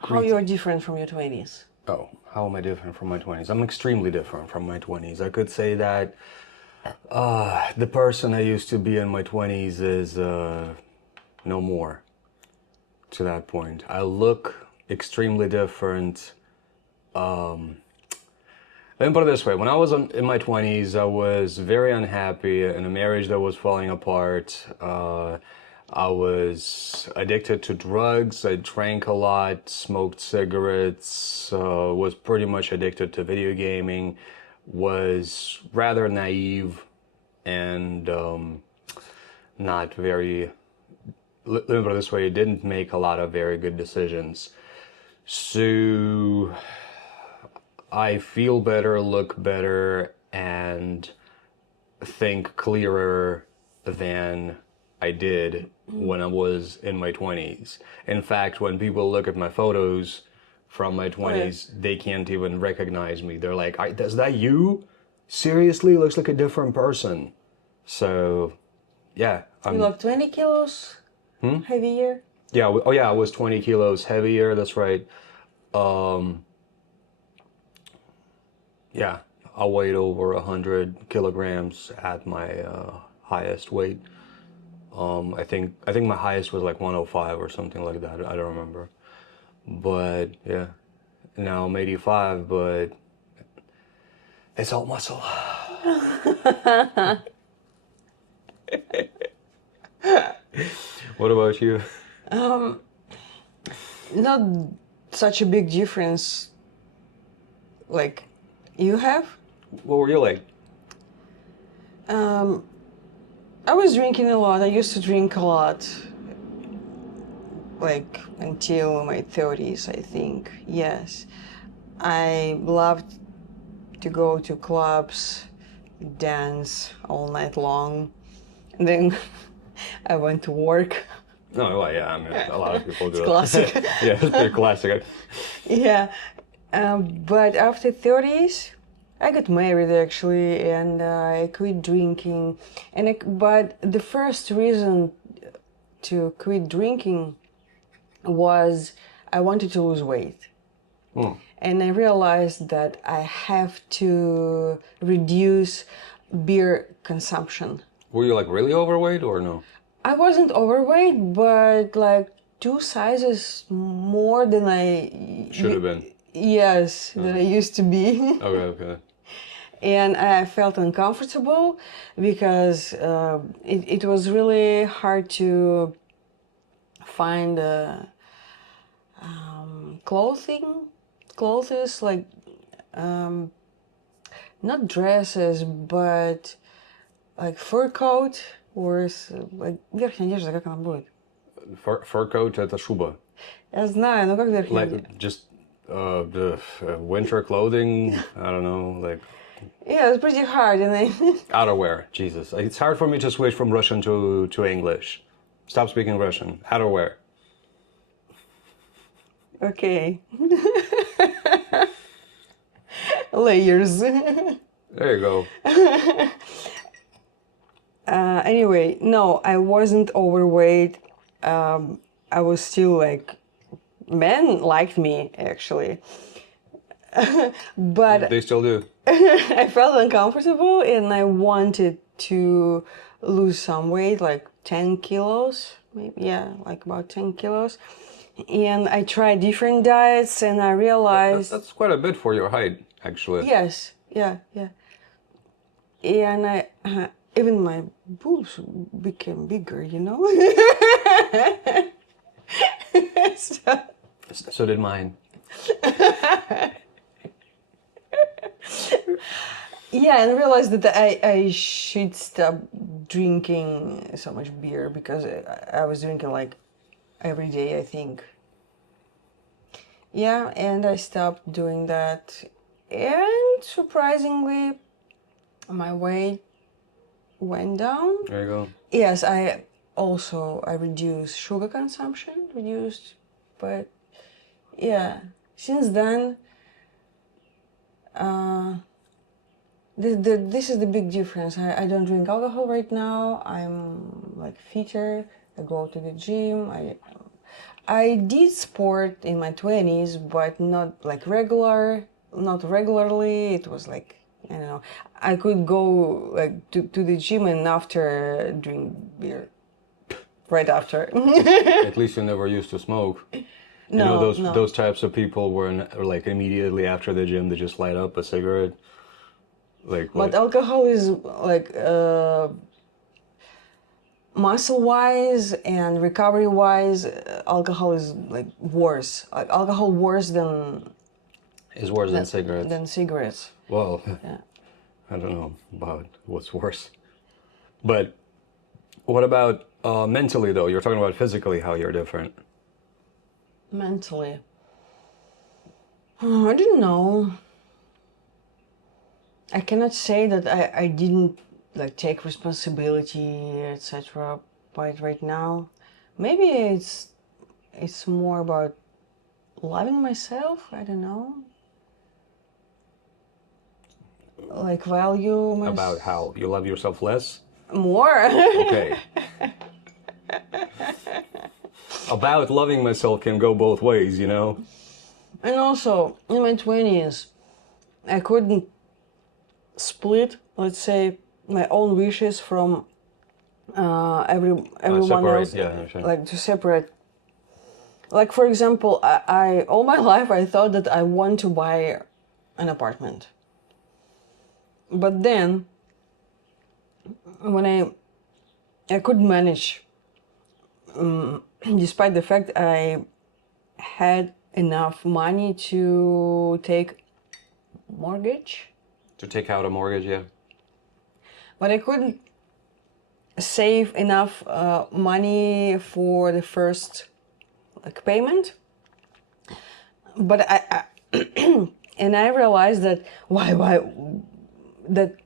How you're different from your 20s? Oh, how am I different from my 20s? I'm extremely different from my 20s. I could say that the person I used to be in my 20s is no more to that point. I look extremely different. Let me put it this way. When I was in my 20s, I was very unhappy in a marriage that was falling apart. I was addicted to drugs. I drank a lot, smoked cigarettes, was pretty much addicted to video gaming, was rather naive and not very, let me put it this way, didn't make a lot of very good decisions. So I feel better, look better, and think clearer than I did when I was in my 20s. In fact, when people look at my photos from my 20s, they can't even recognize me. They're like, is that you? Seriously? Looks like a different person. So, yeah. You look 20 kilos heavier? Yeah, oh yeah, I was 20 kilos heavier, that's right. Yeah, I weighed over 100 kilograms at my highest weight. I think my highest was like 105 or something like that. I don't remember. But yeah, now I'm 85, but it's all muscle. What about you? Not such a big difference like you have. What were you like? I was drinking a lot. I used to drink a lot, like until my 30s, I think. Yes. I loved to go to clubs, dance all night long. And then I went to work. No, well, yeah, I mean, a lot of people do It's it. classic. Yeah, it's pretty classic. Yeah. But after 30s, I got married actually, and I quit drinking. But the first reason to quit drinking was I wanted to lose weight. And I realized that I have to reduce beer consumption. Were you like really overweight or no? I wasn't overweight, but like 2 sizes more than I Should have been. yes, than I used to be. Okay. And I felt uncomfortable because it was really hard to find clothes like not dresses, but like fur coat or like верхняя одежда, как она будет? Fur coat это шуба. Я знаю, но как верхняя одежда? Like just the winter clothing. I don't know, like Yeah, it's pretty hard, and I outerwear. Jesus, it's hard for me to switch from Russian to English. Stop speaking Russian. Outerwear. okay. Layers. There you go. Anyway, no, I wasn't overweight. I was still like, men liked me actually. But They still do. I felt uncomfortable and I wanted to lose some weight, like 10 kilos, maybe, yeah, like about 10 kilos. And I tried different diets and I realized, That's quite a bit for your height, actually. yes, yeah. And even my boobs became bigger, you know? So, So did mine. yeah, and I realized that I should stop drinking so much beer because I was drinking like every day, I think. Yeah, and I stopped doing that. And surprisingly, my weight went down. There you go. Yes, I reduced sugar consumption, but yeah, since then, this is the big difference. I don't drink alcohol right now. I'm like fitter I go to the gym. I did sport in my 20s, but not like not regularly. It was like, I don't know. I could go like to the gym and after drink beer. Right after. At least you never used to smoke. You know No, those no. those types of people were like immediately after the gym they just light up a cigarette. Like But what? alcohol is like muscle wise and recovery wise, alcohol is like worse. Alcohol worse Is worse than cigarettes. than cigarettes. Well, Yeah. I don't know about what's worse. But what about mentally though? You're talking about physically how you're different. Mentally. Oh, I don't know. I cannot say that I didn't like take responsibility, etc. But right now, maybe it's more about loving myself. I don't know. Like value About how you love yourself less? more. Okay. About loving myself can go both ways, you know? And also in my 20s, I couldn't split, let's say, my own wishes from everyone separate, else. yeah, I understand. Like to separate. Like for example, I all my life I thought that I want to buy an apartment. But then when I could manage, despite the fact I had enough money to take mortgage, To take out a mortgage, yeah. but I couldn't save enough money for the first like payment. But I and I realized that why that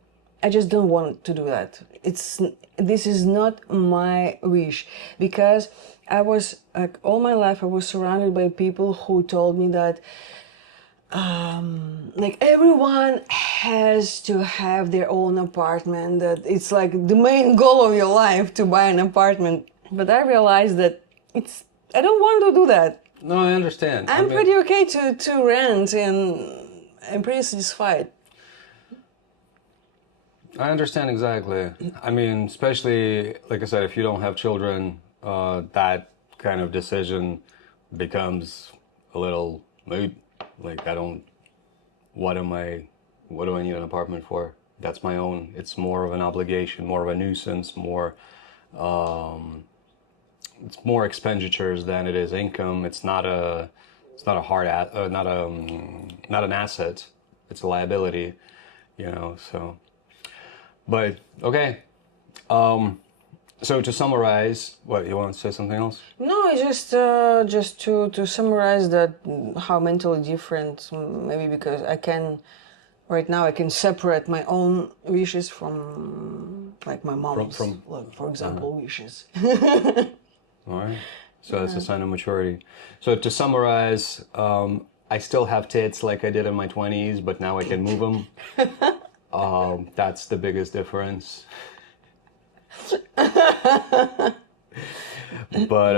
I just don't want to do that. This is not my wish, because I was like all my life I was surrounded by people who told me that like everyone has to have their own apartment, that it's like the main goal of your life to buy an apartment. But I realized that I don't want to do that. No, I understand. I'm pretty okay to rent, and I'm pretty satisfied. I understand exactly. I mean, especially, like I said, if you don't have children, that kind of decision becomes a little moot. Like, what do I need an apartment for? That's my own. It's more of an obligation, more of a nuisance, it's more expenditures than it is income. It's not a not an asset. It's a liability, you know, so. But okay. So to summarize, what you want to say something else? No, it's just to summarize that how mentally different. Maybe because right now I can separate my own wishes from like my mom's, From like, for example, wishes. all right. So that's a sign of maturity. So to summarize, I still have tits like I did in my 20s, but now I can move them. That's the biggest difference. But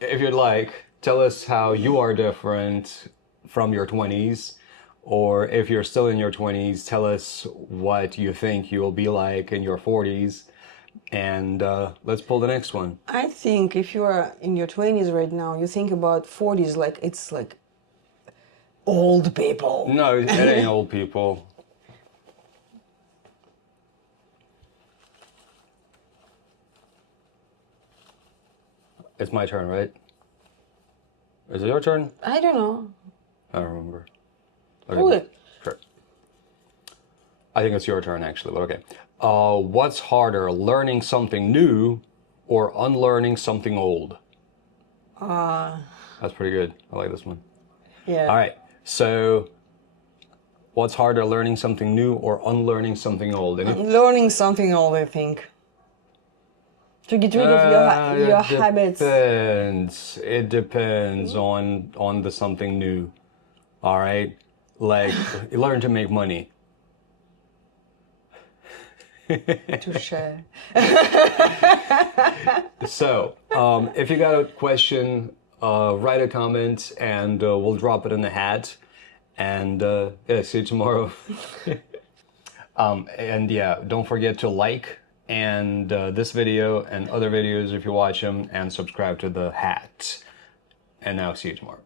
if you'd like, tell us how you are different from your 20s, or if you're still in your 20s, tell us what you think you will be like in your 40s, and let's pull the next one. I think if you are in your 20s right now, you think about 40s like it's like old people. No, it ain't old people. It's my turn, right? Is it your turn? I don't know. I don't remember. Pull it. Sure. I think it's your turn, actually, but okay. What's harder, learning something new or unlearning something old? That's pretty good. I like this one. Yeah. All right. So, what's harder, learning something new or unlearning something old? Learning something old, I think. To get rid of your habits. Depends. It depends on the something new. All right. Like you learn to make money. Touche. So, if you got a question, write a comment and we'll drop it in the hat. And yeah, see you tomorrow. And yeah, don't forget to like and this video and other videos if you watch them, and subscribe to the hat. And now see you tomorrow.